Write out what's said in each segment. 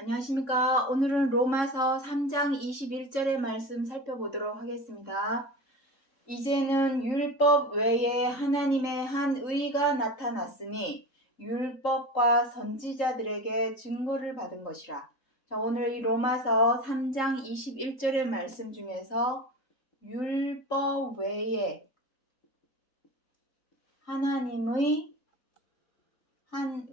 안녕하십니까. 오늘은 로마서 3장 21절의 말씀 살펴보도록 하겠습니다. 이제는 율법 외에 하나님의 한 의가 나타났으니 율법과 선지자들에게 증거를 받은 것이라. 자, 오늘 이 로마서 3장 21절의 말씀 중에서 율법 외에 하나님의 한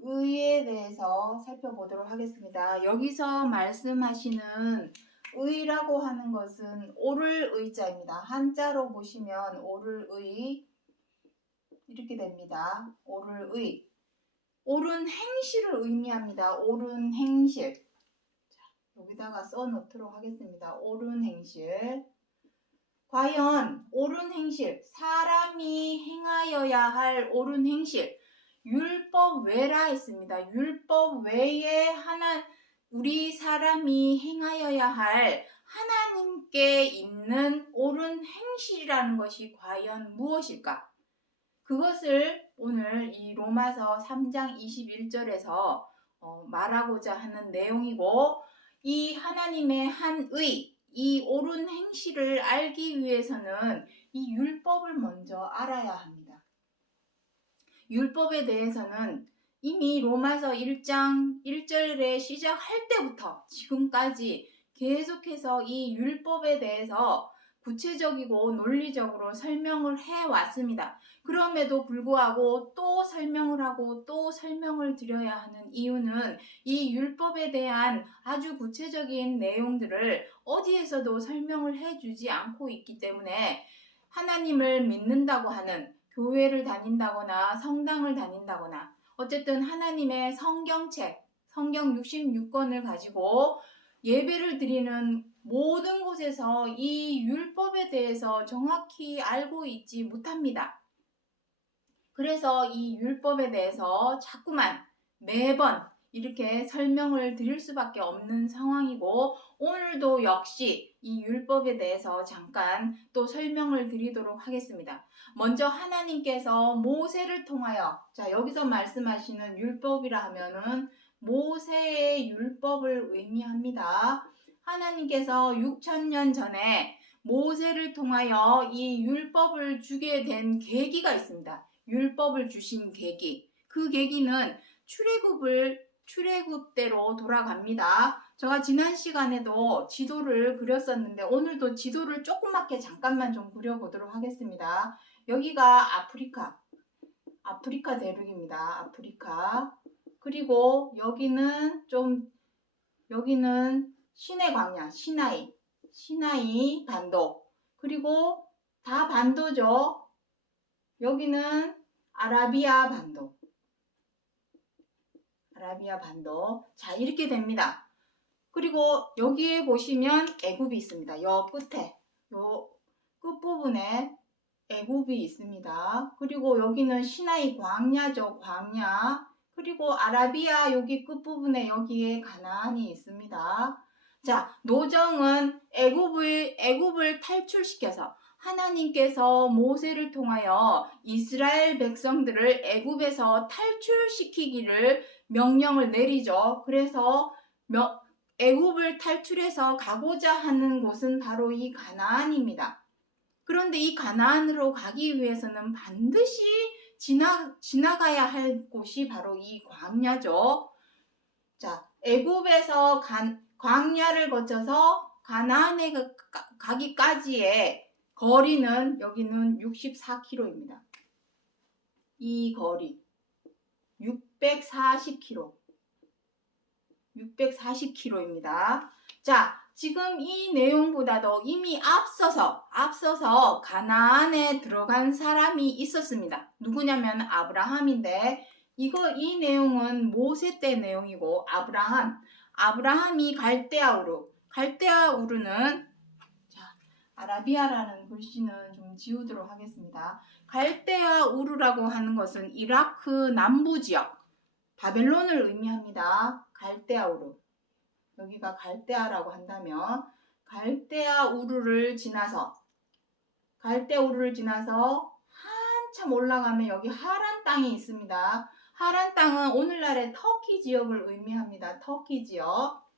의에 대해서 살펴보도록 하겠습니다. 여기서 말씀하시는 의라고 하는 것은 옳을 의자입니다. 한자로 보시면 옳을 의 이렇게 됩니다. 옳을 의. 옳은 행실을 의미합니다. 옳은 행실. 자, 여기다가 써놓도록 하겠습니다. 옳은 행실. 과연 옳은 행실, 사람이 행하여야 할 옳은 행실, 율법 외라 했습니다. 율법 외에 우리 사람이 행하여야 할 하나님께 있는 옳은 행실이라는 것이 과연 무엇일까? 그것을 오늘 이 로마서 3장 21절에서 말하고자 하는 내용이고, 이 하나님의 한 의, 이 옳은 행실을 알기 위해서는 이 율법을 먼저 알아야 합니다. 율법에 대해서는 이미 로마서 1장 1절에 시작할 때부터 지금까지 계속해서 이 율법에 대해서 구체적이고 논리적으로 설명을 해왔습니다. 그럼에도 불구하고 또 설명을 하고 또 설명을 드려야 하는 이유는 이 율법에 대한 아주 구체적인 내용들을 어디에서도 설명을 해주지 않고 있기 때문에 하나님을 믿는다고 하는, 교회를 다닌다거나 성당을 다닌다거나 어쨌든 하나님의 성경책, 성경 66권을 가지고 예배를 드리는 모든 곳에서 이 율법에 대해서 정확히 알고 있지 못합니다. 그래서 이 율법에 대해서 자꾸만 매번 이렇게 설명을 드릴 수밖에 없는 상황이고, 오늘도 역시 이 율법에 대해서 잠깐 또 설명을 드리도록 하겠습니다. 먼저 하나님께서 모세를 통하여, 자, 여기서 말씀하시는 율법이라 하면은 모세의 율법을 의미합니다. 하나님께서 6,000년 전에 모세를 통하여 이 율법을 주게 된 계기가 있습니다. 율법을 주신 계기. 그 계기는 출애굽대로 돌아갑니다. 제가 지난 시간에도 지도를 그렸었는데 오늘도 지도를 조그맣게 잠깐만 좀 그려보도록 하겠습니다. 여기가 아프리카 대륙입니다. 아프리카. 그리고 여기는 시내 광야, 시나이 반도. 그리고 다 반도죠. 여기는 아라비아 반도. 자, 이렇게 됩니다. 그리고 여기에 보시면 애굽이 있습니다. 요 끝에, 요 끝부분에 애굽이 있습니다. 그리고 여기는 시나이 광야죠. 광야. 그리고 아라비아 여기 끝부분에 여기에 가나안이 있습니다. 자, 노정은 애굽을 탈출시켜서 하나님께서 모세를 통하여 이스라엘 백성들을 애굽에서 탈출시키기를 명령을 내리죠. 그래서 애굽을 탈출해서 가고자 하는 곳은 바로 이 가나안입니다. 그런데 이 가나안으로 가기 위해서는 반드시 지나가야 할 곳이 바로 이 광야죠. 자, 애굽에서 광야를 거쳐서 가나안에 가기까지의 거리는 여기는 64km입니다. 이 거리 640km입니다. 자, 지금 이 내용보다도 이미 앞서서 가나안에 들어간 사람이 있었습니다. 누구냐면 아브라함인데, 이 내용은 모세 때 내용이고, 아브라함이 갈대아우르는, 자, 아라비아라는 글씨는 좀 지우도록 하겠습니다. 갈대아우르라고 하는 것은 이라크 남부 지역, 바벨론을 의미합니다. 갈대아우르. 여기가 갈대아라고 한다면 갈대아우르를 지나서 한참 올라가면 여기 하란 땅이 있습니다. 하란 땅은 오늘날의 터키 지역을 의미합니다. 터키 지역.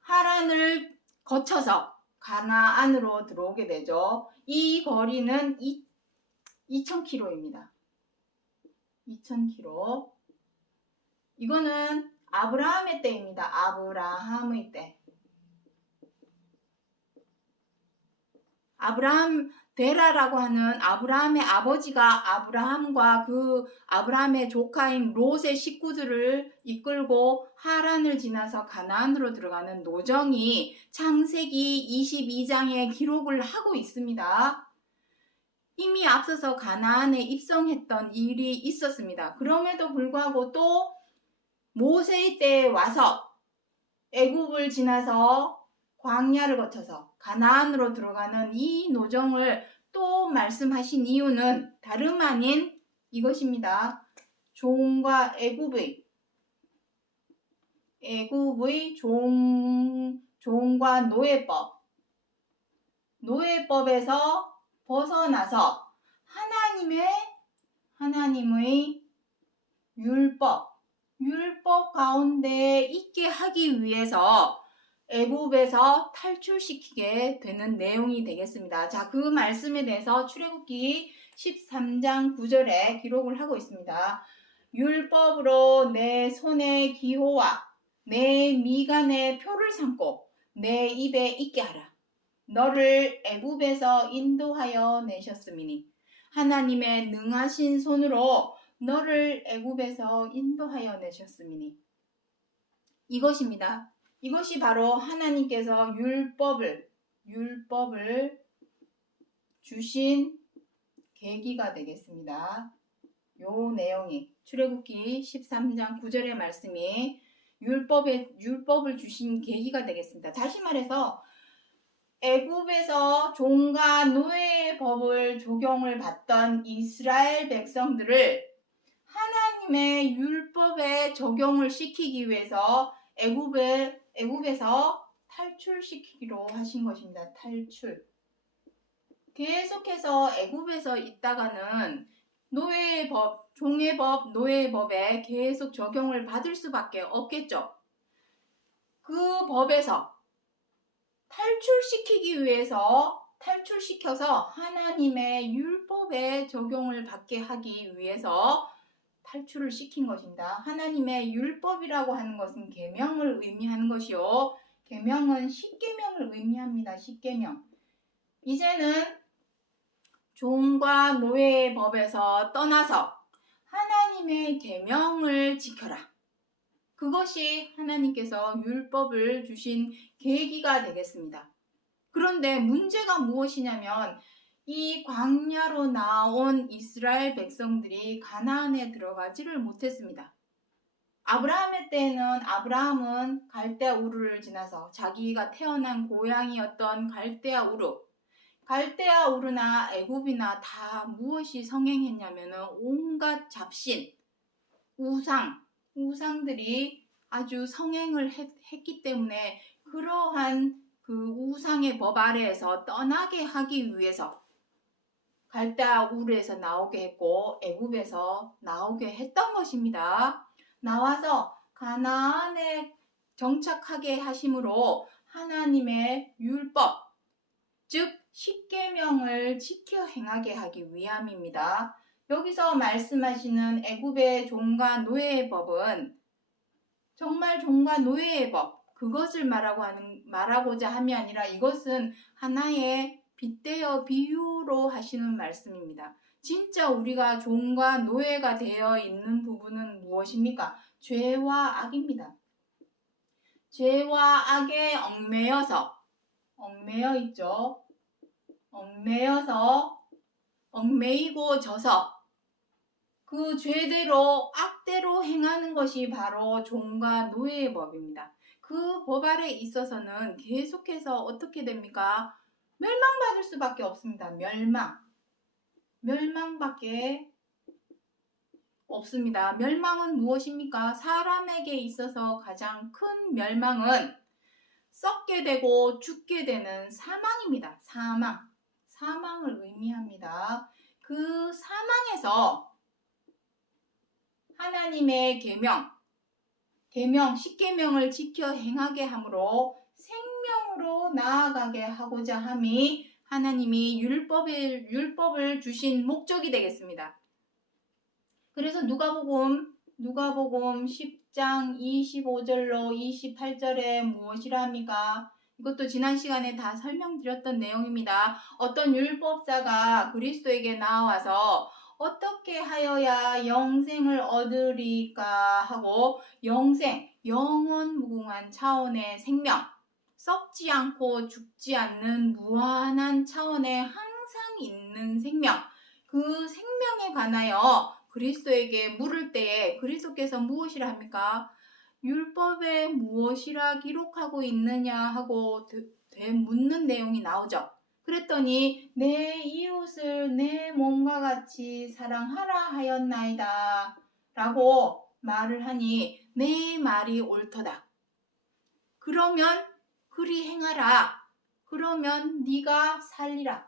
하란을 거쳐서 가나안으로 들어오게 되죠. 이 거리는 2000km입니다. 2000km. 이거는 아브라함의 때입니다. 아브라함의 때. 데라라고 하는 아브라함의 아버지가 아브라함과 그 아브라함의 조카인 롯의 식구들을 이끌고 하란을 지나서 가나안으로 들어가는 노정이 창세기 22장에 기록을 하고 있습니다. 이미 앞서서 가나안에 입성했던 일이 있었습니다. 그럼에도 불구하고 또 모세의 때에 와서 애굽을 지나서 광야를 거쳐서 가나안으로 들어가는 이 노정을 또 말씀하신 이유는 다름 아닌 이것입니다. 종과 애굽의 종과 노예법에서 벗어나서 하나님의 율법 가운데 있게 하기 위해서 애굽에서 탈출시키게 되는 내용이 되겠습니다. 자, 그 말씀에 대해서 출애굽기 13장 9절에 기록을 하고 있습니다. 율법으로 내 손의 기호와 내 미간의 표를 삼고 내 입에 있게 하라. 너를 애굽에서 인도하여 내셨음이니 하나님의 능하신 손으로 너를 애굽에서 인도하여 내셨음이니. 이것입니다. 이것이 바로 하나님께서 율법을 주신 계기가 되겠습니다. 요 내용이 출애굽기 13장 9절의 말씀이 율법을 주신 계기가 되겠습니다. 다시 말해서 애굽에서 종과 노예의 법을 적용을 받던 이스라엘 백성들을 하나님의 율법에 적용을 시키기 위해서 애굽에서 탈출시키기로 하신 것입니다. 탈출. 계속해서 애굽에서 있다가는 노예의 법, 종의 법, 노예의 법에 계속 적용을 받을 수밖에 없겠죠. 그 법에서 탈출시켜서 하나님의 율법에 적용을 받게 하기 위해서 탈출을 시킨 것입니다. 하나님의 율법이라고 하는 것은 계명을 의미하는 것이요. 계명은 십계명을 의미합니다. 십계명. 이제는 종과 노예의 법에서 떠나서 하나님의 계명을 지켜라. 그것이 하나님께서 율법을 주신 계기가 되겠습니다. 그런데 문제가 무엇이냐면 이 광야로 나온 이스라엘 백성들이 가나안에 들어가지를 못했습니다. 아브라함의 때에는 아브라함은 갈대아 우르를 지나서 자기가 태어난 고향이었던 갈대아 우르나 애굽이나 다 무엇이 성행했냐면은 온갖 잡신, 우상들이 아주 성행을 했기 때문에 그러한 그 우상의 법 아래에서 떠나게 하기 위해서 갈대아 우르에서 나오게 했고 애굽에서 나오게 했던 것입니다. 나와서 가나안에 정착하게 하심으로 하나님의 율법, 즉 십계명을 지켜 행하게 하기 위함입니다. 여기서 말씀하시는 애굽의 종과 노예의 법은 정말 종과 노예의 법, 그것을 말하고자 함이 아니라 이것은 하나의 빗대어 비유로 하시는 말씀입니다. 진짜 우리가 종과 노예가 되어 있는 부분은 무엇입니까? 죄와 악입니다. 죄와 악에 얽매여 있죠. 얽매이고 져서 그 죄대로 악대로 행하는 것이 바로 종과 노예의 법입니다. 그 법 아래 있어서는 계속해서 어떻게 됩니까? 멸망받을 수밖에 없습니다. 멸망밖에 없습니다. 멸망은 무엇입니까? 사람에게 있어서 가장 큰 멸망은 썩게 되고 죽게 되는 사망입니다. 사망을 의미합니다. 그 사망에서 하나님의 십계명을 지켜 행하게 함으로 생명으로 나아가게 하고자 함이 하나님이 율법을 주신 목적이 되겠습니다. 그래서 누가복음 10장 25절로 28절에 무엇이라 합니까? 이것도 지난 시간에 다 설명드렸던 내용입니다. 어떤 율법사가 그리스도에게 나와서 어떻게 하여야 영생을 얻으리까 하고 영원 무궁한 차원의 생명, 썩지 않고 죽지 않는 무한한 차원에 항상 있는 생명, 그 생명에 관하여 그리스도에게 물을 때에 그리스도께서 무엇이라 합니까? 율법에 무엇이라 기록하고 있느냐 하고 묻는 내용이 나오죠. 그랬더니 내 이웃을 내 몸과 같이 사랑하라 하였나이다 라고 말을 하니 내 말이 옳도다. 그러면 그리 행하라. 그러면 네가 살리라.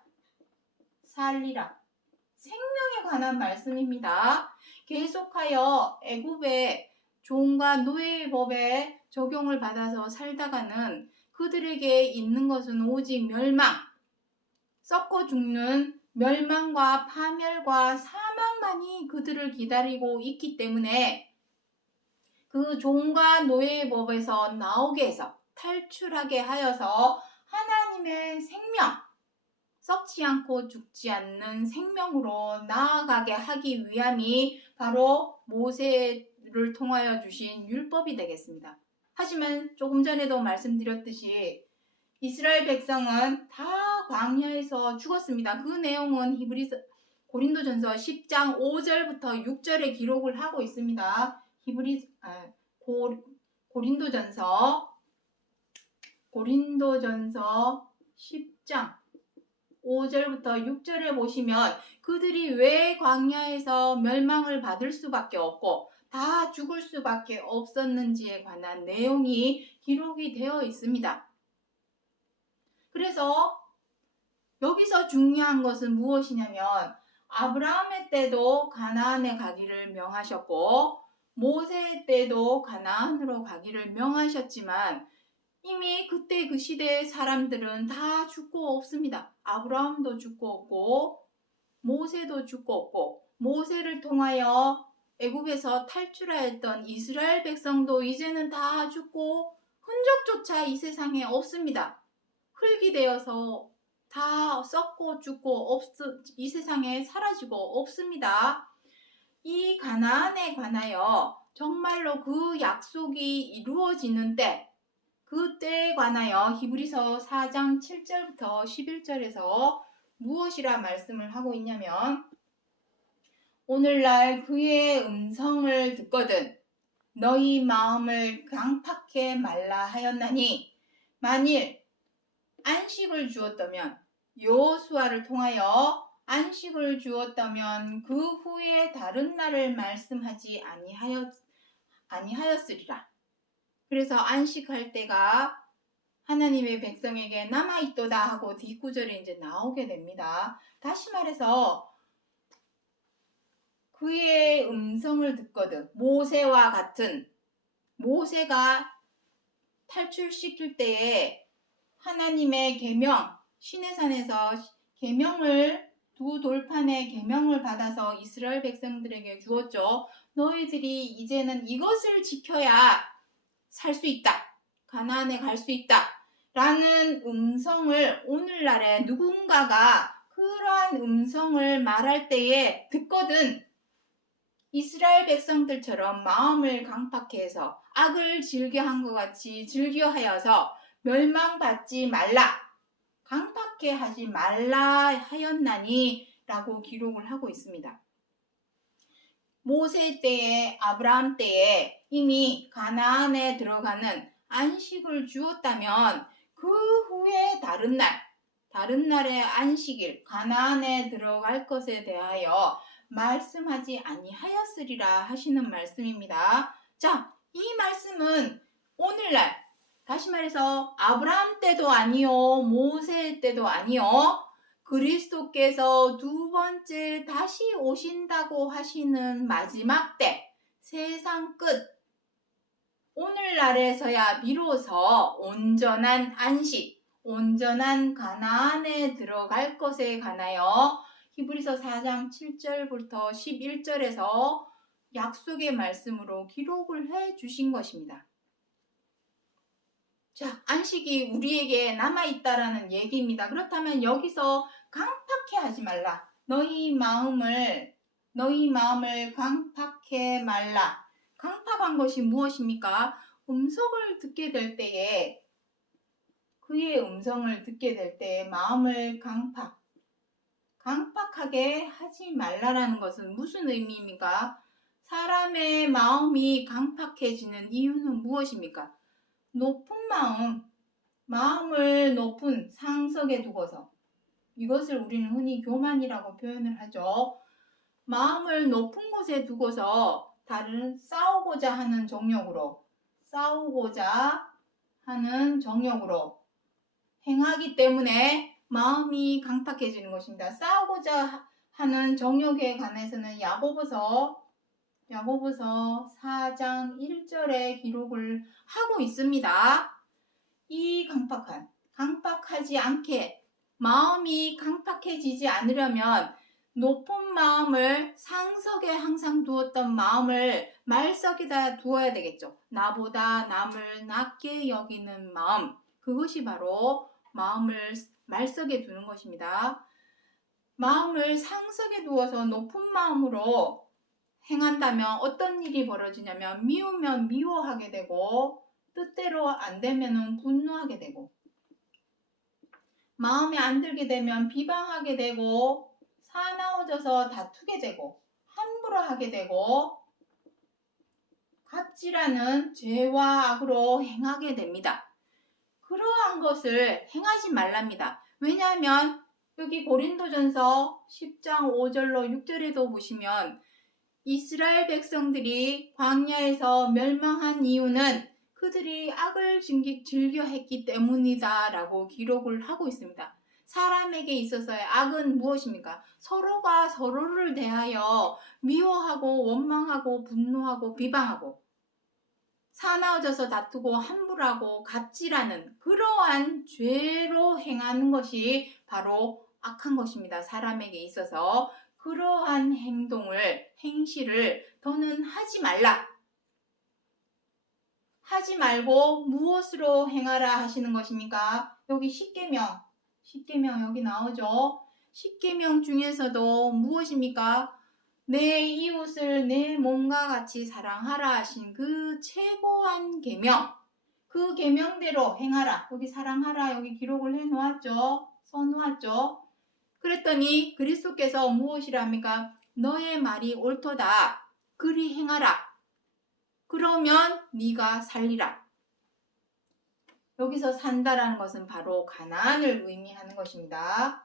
생명에 관한 말씀입니다. 계속하여 애굽의 종과 노예의 법에 적용을 받아서 살다가는 그들에게 있는 것은 오직 멸망, 썩고 죽는 멸망과 파멸과 사망만이 그들을 기다리고 있기 때문에 그 종과 노예의 법에서 나오게 해서 탈출하게 하여서 하나님의 생명, 썩지 않고 죽지 않는 생명으로 나아가게 하기 위함이 바로 모세를 통하여 주신 율법이 되겠습니다. 하지만 조금 전에도 말씀드렸듯이 이스라엘 백성은 다 광야에서 죽었습니다. 그 내용은 고린도전서 10장 5절부터 6절에 기록을 하고 있습니다. 고린도전서 10장 5절부터 6절에 보시면 그들이 왜 광야에서 멸망을 받을 수밖에 없고 다 죽을 수밖에 없었는지에 관한 내용이 기록이 되어 있습니다. 그래서 여기서 중요한 것은 무엇이냐면 아브라함의 때도 가나안에 가기를 명하셨고 모세의 때도 가나안으로 가기를 명하셨지만 이미 그때 그 시대의 사람들은 다 죽고 없습니다. 아브라함도 죽고 없고 모세도 죽고 없고 모세를 통하여 애굽에서 탈출하였던 이스라엘 백성도 이제는 다 죽고 흔적조차 이 세상에 없습니다. 흙이 되어서 다 썩고 죽고 이 세상에 사라지고 없습니다. 이 가나안에 관하여 정말로 그 약속이 이루어지는 때, 그 때에 관하여 히브리서 4장 7절부터 11절에서 무엇이라 말씀을 하고 있냐면 오늘날 그의 음성을 듣거든 너희 마음을 강팍해 말라 하였나니 만일 안식을 주었다면 여호수아를 통하여 안식을 주었다면 그 후에 다른 날을 말씀하지 아니하였으리라. 그래서 안식할 때가 하나님의 백성에게 남아있도다 하고 뒷구절에 이제 나오게 됩니다. 다시 말해서 그의 음성을 듣거든 모세와 같은 모세가 탈출시킬 때에 하나님의 계명 시내산에서 계명을 두 돌판의 계명을 받아서 이스라엘 백성들에게 주었죠. 너희들이 이제는 이것을 지켜야 살 수 있다. 가나안에 갈 수 있다. 라는 음성을 오늘날에 누군가가 그러한 음성을 말할 때에 듣거든 이스라엘 백성들처럼 마음을 강팍해 해서 악을 즐겨한 것 같이 즐겨하여서 멸망받지 말라. 강팍해 하지 말라 하였나니 라고 기록을 하고 있습니다. 모세 때에 아브라함 때에 이미 가나안에 들어가는 안식을 주었다면 그 후에 다른 날의 안식일 가나안에 들어갈 것에 대하여 말씀하지 아니하였으리라 하시는 말씀입니다. 자, 이 말씀은 오늘날 다시 말해서 아브라함 때도 아니요 모세 때도 아니요 그리스도께서 두 번째 다시 오신다고 하시는 마지막 때 세상 끝 오늘날에서야 비로소 온전한 안식, 온전한 가나안에 들어갈 것에 관하여 히브리서 4장 7절부터 11절에서 약속의 말씀으로 기록을 해 주신 것입니다. 자, 안식이 우리에게 남아있다라는 얘기입니다. 그렇다면 여기서 강팍해 하지 말라. 너희 마음을 강팍해 말라. 강팍한 것이 무엇입니까? 음성을 듣게 될 때에, 그의 음성을 듣게 될 때에 마음을 강팍하게 하지 말라라는 것은 무슨 의미입니까? 사람의 마음이 강팍해지는 이유는 무엇입니까? 높은 마음을 높은 상석에 두고서, 이것을 우리는 흔히 교만이라고 표현을 하죠. 마음을 높은 곳에 두고서 다른 싸우고자 하는 정욕으로 행하기 때문에 마음이 강팍해지는 것입니다. 싸우고자 하는 정욕에 관해서는 야고보서 4장 1절에 기록을 하고 있습니다. 이 강팍하지 않게, 마음이 강팍해지지 않으려면 높은 마음을 상석에 항상 두었던 마음을 말석에다 두어야 되겠죠. 나보다 남을 낮게 여기는 마음, 그것이 바로 마음을 말석에 두는 것입니다. 마음을 상석에 두어서 높은 마음으로 행한다면 어떤 일이 벌어지냐면, 미우면 미워하게 되고 뜻대로 안 되면 분노하게 되고, 마음에 안 들게 되면 비방하게 되고, 사나워져서 다투게 되고, 함부로 하게 되고, 갑질하는 죄와 악으로 행하게 됩니다. 그러한 것을 행하지 말랍니다. 왜냐하면 여기 고린도전서 10장 5절로 6절에도 보시면 이스라엘 백성들이 광야에서 멸망한 이유는 그들이 악을 즐겨 했기 때문이다 라고 기록을 하고 있습니다. 사람에게 있어서의 악은 무엇입니까? 서로가 서로를 대하여 미워하고 원망하고 분노하고 비방하고 사나워져서 다투고 함부로하고 갑질하는 그러한 죄로 행하는 것이 바로 악한 것입니다. 사람에게 있어서 그러한 행실을 더는 하지 말라. 하지 말고 무엇으로 행하라 하시는 것입니까? 여기 십계명 여기 나오죠. 십계명 중에서도 무엇입니까? 내 이웃을 내 몸과 같이 사랑하라 하신 그 최고한 계명, 그 계명대로 행하라. 여기 사랑하라 여기 기록을 해놓았죠. 써놓았죠. 그랬더니 그리스도께서 무엇이라 합니까? 너의 말이 옳도다. 그리 행하라. 그러면 네가 살리라. 여기서 산다라는 것은 바로 가나안을 의미하는 것입니다.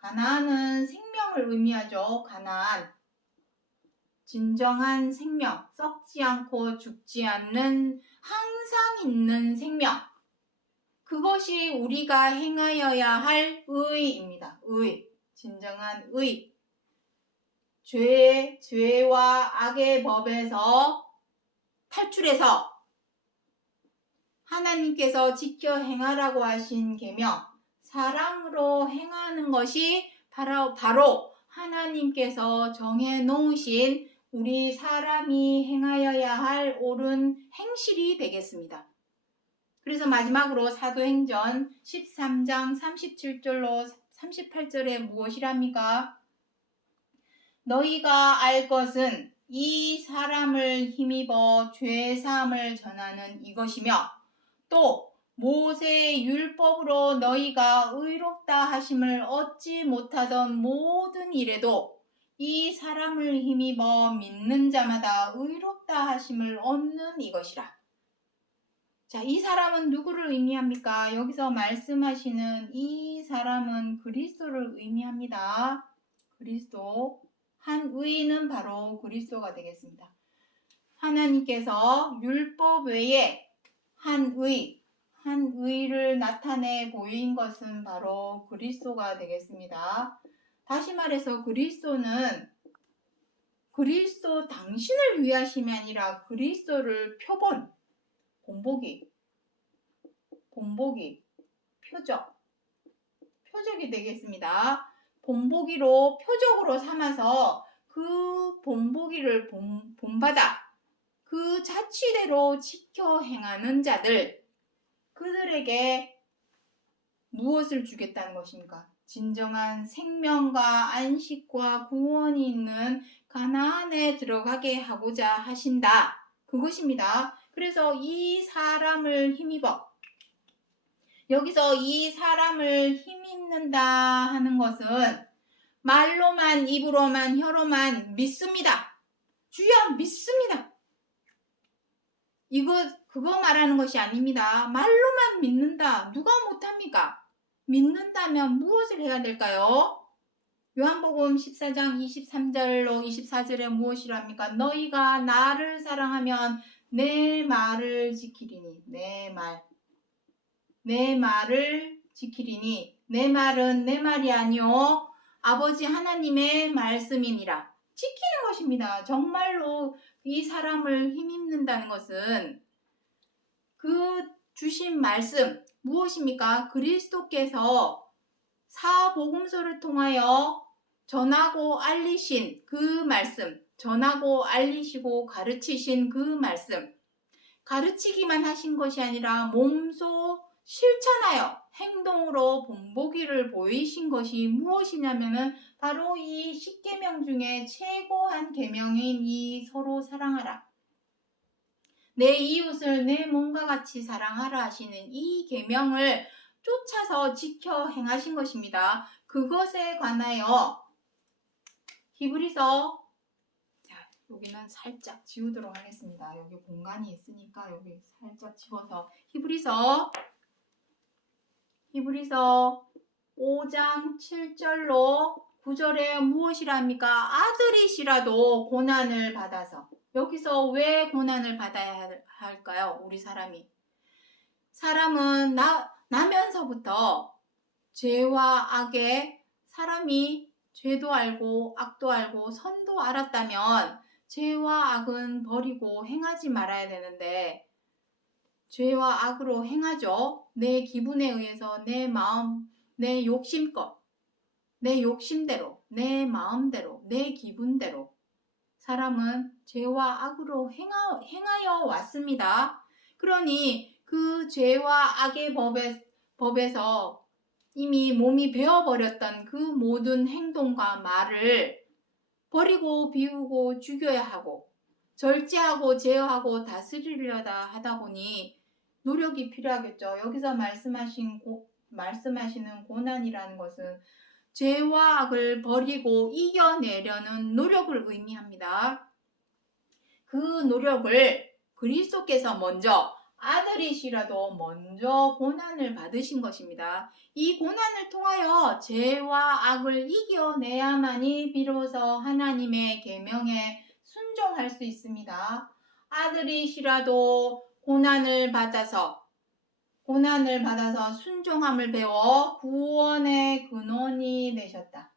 가나안은 생명을 의미하죠. 가나안. 진정한 생명, 썩지 않고 죽지 않는 항상 있는 생명. 그것이 우리가 행하여야 할 의입니다. 진정한 의. 죄와 악의 법에서 탈출해서 하나님께서 지켜 행하라고 하신 계명, 사랑으로 행하는 것이 바로 하나님께서 정해 놓으신 우리 사람이 행하여야 할 옳은 행실이 되겠습니다. 그래서 마지막으로 사도행전 13장 37절로 38절에 무엇이랍니까? 너희가 알 것은 이 사람을 힘입어 죄사함을 전하는 이것이며 또 모세의 율법으로 너희가 의롭다 하심을 얻지 못하던 모든 일에도 이 사람을 힘입어 믿는 자마다 의롭다 하심을 얻는 이것이라. 자, 이 사람은 누구를 의미합니까? 여기서 말씀하시는 이 사람은 그리스도를 의미합니다. 그리스도. 한 의는 바로 그리스도가 되겠습니다. 하나님께서 율법 외에 한 의를 나타내 보인 것은 바로 그리스도가 되겠습니다. 다시 말해서 그리스도는 그리스도 당신을 위하심이 아니라 그리스도를 표본, 본보기, 표적이 되겠습니다. 본보기로 표적으로 삼아서 그 본보기를 본받아 그 자취대로 지켜 행하는 자들, 그들에게 무엇을 주겠다는 것입니까? 진정한 생명과 안식과 구원이 있는 가나안에 들어가게 하고자 하신다. 그것입니다. 그래서 이 사람을 힘입어. 여기서 이 사람을 힘입는다 하는 것은 말로만, 입으로만, 혀로만 믿습니다. 주여 믿습니다. 그거 말하는 것이 아닙니다. 말로만 믿는다. 누가 못합니까? 믿는다면 무엇을 해야 될까요? 요한복음 14장 23절로 24절에 무엇이라 합니까? 너희가 나를 사랑하면 내 말을 지키리니. 내 말을 지키리니. 내 말은 내 말이 아니요 아버지 하나님의 말씀이니라. 지키는 것입니다. 정말로 이 사람을 힘입는다는 것은 그 주신 말씀 무엇입니까? 그리스도께서 사복음서를 통하여 전하고 알리신 그 말씀, 전하고 알리시고 가르치신 그 말씀, 가르치기만 하신 것이 아니라 몸소 실천하여 행동으로 본보기를 보이신 것이 무엇이냐면은 바로 이 10계명 중에 최고한 계명인 이 서로 사랑하라. 내 이웃을 내 몸과 같이 사랑하라 하시는 이 계명을 쫓아서 지켜 행하신 것입니다. 그것에 관하여 히브리서, 자, 여기는 살짝 지우도록 하겠습니다. 여기 공간이 있으니까 여기 살짝 지워서 히브리서 5장 7절로 9절에 무엇이라 합니까? 아들이시라도 고난을 받아서. 여기서 왜 고난을 받아야 할까요? 우리 사람은 나면서부터 죄와 악에 사람이 죄도 알고 악도 알고 선도 알았다면 죄와 악은 버리고 행하지 말아야 되는데 죄와 악으로 행하죠. 내 기분에 의해서 내 마음, 내 욕심껏, 내 욕심대로, 내 마음대로, 내 기분대로 사람은 죄와 악으로 행하여 왔습니다. 그러니 그 죄와 악의 법에서 이미 몸이 배어버렸던 그 모든 행동과 말을 버리고 비우고 죽여야 하고 절제하고 제어하고 다스리려다 하다 보니 노력이 필요하겠죠. 여기서 말씀하시는 고난이라는 것은 죄와 악을 버리고 이겨내려는 노력을 의미합니다. 그 노력을 그리스도께서 먼저 아들이시라도 먼저 고난을 받으신 것입니다. 이 고난을 통하여 죄와 악을 이겨내야만이 비로소 하나님의 계명에 순종할 수 있습니다. 아들이시라도 고난을 받아서 순종함을 배워 구원의 근원이 되셨다.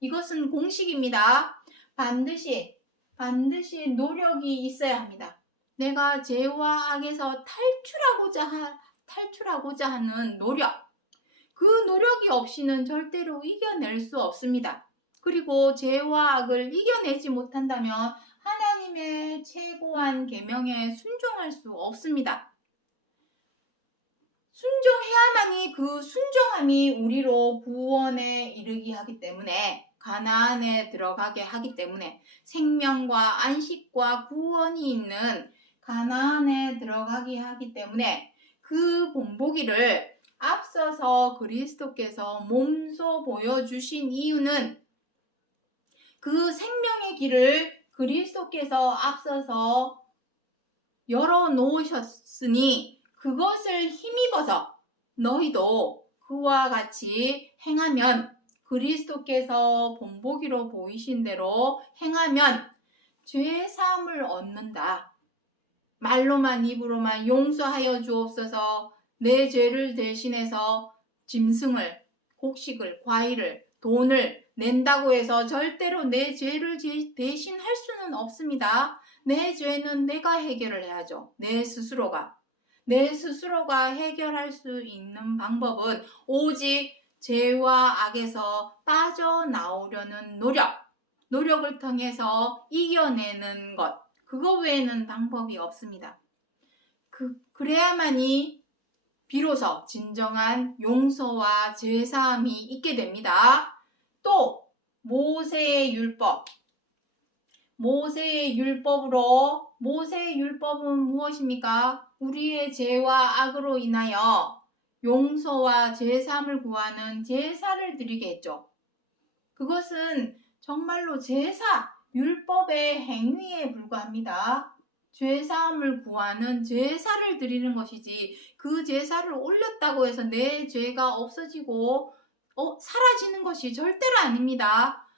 이것은 공식입니다. 반드시 노력이 있어야 합니다. 내가 죄와 악에서 탈출하고자 하는 노력, 그 노력이 없이는 절대로 이겨낼 수 없습니다. 그리고 죄와 악을 이겨내지 못한다면 하나님의 최고한 계명에 순종할 수 없습니다. 순종해야만이 그 순종함이 우리로 구원에 이르게 하기 때문에 가나안에 들어가게 하기 때문에 생명과 안식과 구원이 있는 가나안에 들어가게 하기 때문에 그 본보기를 앞서서 그리스도께서 몸소 보여주신 이유는 그 생명의 길을 그리스도께서 앞서서 열어놓으셨으니 그것을 힘입어서 너희도 그와 같이 행하면 그리스도께서 본보기로 보이신 대로 행하면 죄사함을 얻는다. 말로만 입으로만 용서하여 주옵소서 내 죄를 대신해서 짐승을, 곡식을, 과일을, 돈을 낸다고 해서 절대로 내 죄를 대신할 수는 없습니다. 내 죄는 내가 해결을 해야죠. 내 스스로가 해결할 수 있는 방법은 오직 죄와 악에서 빠져나오려는 노력을 통해서 이겨내는 것, 그거 외에는 방법이 없습니다. 그래야만이 비로소 진정한 용서와 죄사함이 있게 됩니다. 또 모세의 율법으로 모세의 율법은 무엇입니까? 우리의 죄와 악으로 인하여 용서와 죄사함을 구하는 제사를 드리게 했죠. 그것은 정말로 율법의 행위에 불과합니다. 죄사함을 구하는 제사를 드리는 것이지 그 제사를 올렸다고 해서 내 죄가 없어지고 사라지는 것이 절대로 아닙니다.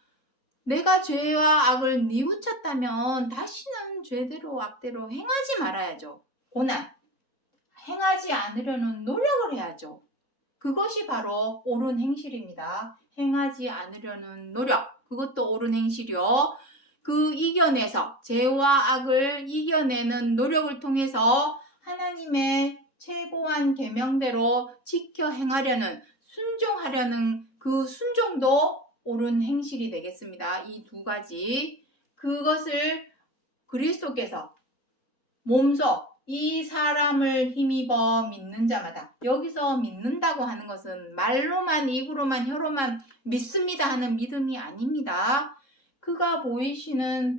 내가 죄와 악을 뉘우쳤다면 다시는 죄대로 악대로 행하지 말아야죠. 행하지 않으려는 노력을 해야죠. 그것이 바로 옳은 행실입니다. 행하지 않으려는 노력, 그것도 옳은 행실이요. 죄와 악을 이겨내는 노력을 통해서 하나님의 최고한 계명대로 지켜 행하려는, 순종하려는 그 순종도 옳은 행실이 되겠습니다. 이 두 가지, 그것을 그리스도께서 몸소 이 사람을 힘입어 믿는 자마다, 여기서 믿는다고 하는 것은 말로만, 입으로만, 혀로만 믿습니다 하는 믿음이 아닙니다. 그가 보이신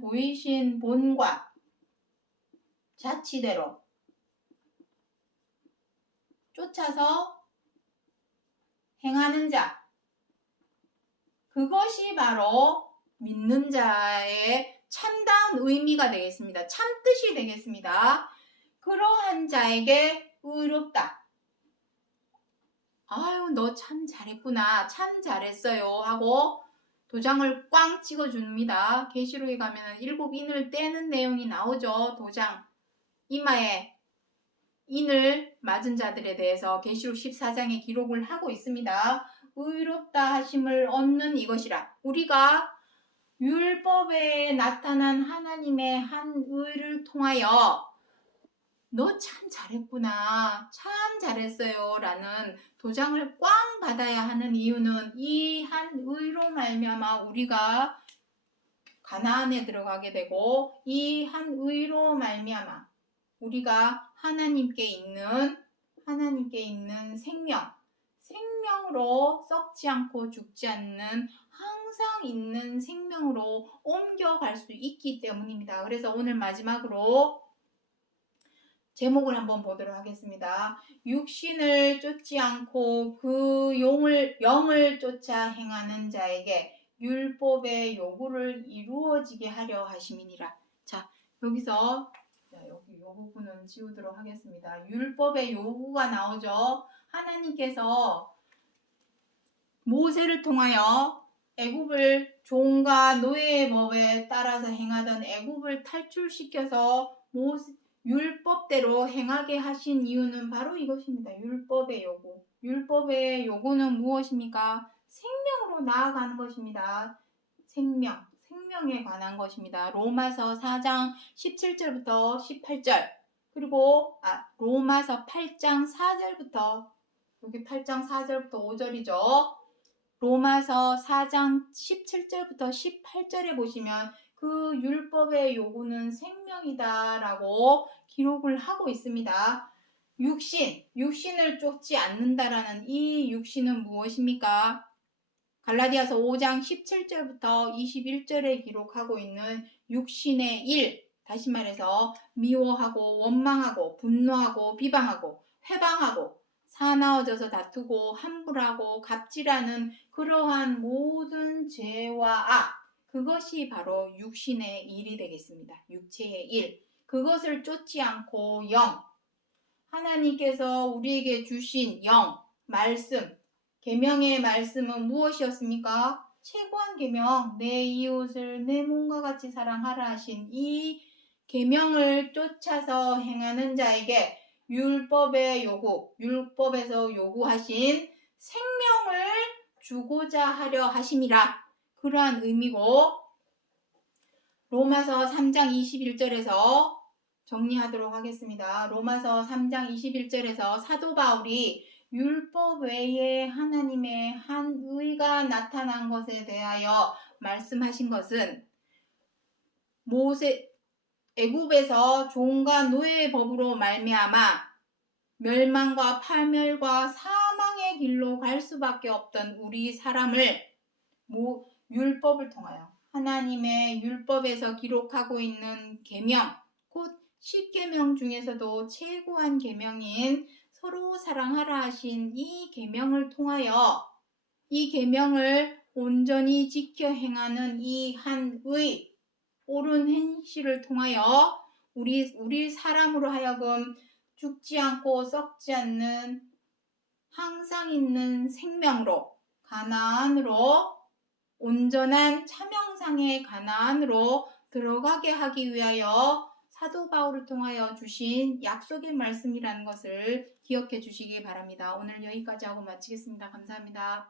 본과 자치대로 쫓아서 행하는 자, 그것이 바로 믿는 자의 참다운 의미가 되겠습니다. 참뜻이 되겠습니다. 그러한 자에게 의롭다. 아유, 너 참 잘했구나, 참 잘했어요 하고 도장을 꽝 찍어줍니다. 계시록에 가면 7인을 떼는 내용이 나오죠. 도장, 이마에 인을 맞은 자들에 대해서 계시록 14장에 기록을 하고 있습니다. 의롭다 하심을 얻는 이것이라. 우리가 율법에 나타난 하나님의 한 의를 통하여 너 참 잘했구나, 참 잘했어요 라는 도장을 꽝 받아야 하는 이유는 이 한 의로 말미암아 우리가 가나안에 들어가게 되고, 이 한 의로 말미암아 우리가 하나님께 있는 생명으로 썩지 않고 죽지 않는 항상 있는 생명으로 옮겨갈 수 있기 때문입니다. 그래서 오늘 마지막으로 제목을 한번 보도록 하겠습니다. 육신을 쫓지 않고 그 영을 쫓아 행하는 자에게 율법의 요구를 이루어지게 하려 하심이니라. 자, 여기서 여기 요 부분은 지우도록 하겠습니다. 율법의 요구가 나오죠. 하나님께서 모세를 통하여 애굽을 종과 노예의 법에 따라서 행하던 애굽을 탈출시켜서 율법대로 행하게 하신 이유는 바로 이것입니다. 율법의 율법의 요구는 무엇입니까? 생명으로 나아가는 것입니다. 생명에 관한 것입니다. 로마서 4장 17절부터 18절, 그리고 로마서 8장 4절부터, 여기 8장 4절부터 5절이죠. 로마서 4장 17절부터 18절에 보시면 그 율법의 요구는 생명이다 라고 기록을 하고 있습니다. 육신을 쫓지 않는다라는 이 육신은 무엇입니까? 갈라디아서 5장 17절부터 21절에 기록하고 있는 육신의 일, 다시 말해서 미워하고 원망하고 분노하고 비방하고 회방하고 사나워져서 다투고 함부하고 갑질하는 그러한 모든 죄와 악, 그것이 바로 육신의 일이 되겠습니다. 육체의 일, 그것을 쫓지 않고 하나님께서 우리에게 주신 말씀, 계명의 말씀은 무엇이었습니까? 최고한 계명, 내 이웃을 내 몸과 같이 사랑하라 하신 이 계명을 쫓아서 행하는 자에게 율법에서 요구하신 생명을 주고자 하려 하심이라. 그러한 의미고, 로마서 3장 21절에서 정리하도록 하겠습니다. 로마서 3장 21절에서 사도 바울이 율법 외에 하나님의 한 의가 나타난 것에 대하여 말씀하신 것은 애굽에서 종과 노예의 법으로 말미암아 멸망과 파멸과 사망의 길로 갈 수밖에 없던 우리 사람을 율법을 통하여 하나님의 율법에서 기록하고 있는 계명, 곧 10계명 중에서도 최고한 계명인 서로 사랑하라 하신 이 계명을 통하여, 이 계명을 온전히 지켜 행하는 이 한 의 옳은 행실을 통하여 우리 사람으로 하여금 죽지 않고 썩지 않는 항상 있는 생명으로, 가나안으로, 온전한 차명상의 가나안으로 들어가게 하기 위하여 사도 바울을 통하여 주신 약속의 말씀이라는 것을 기억해 주시기 바랍니다. 오늘 여기까지 하고 마치겠습니다. 감사합니다.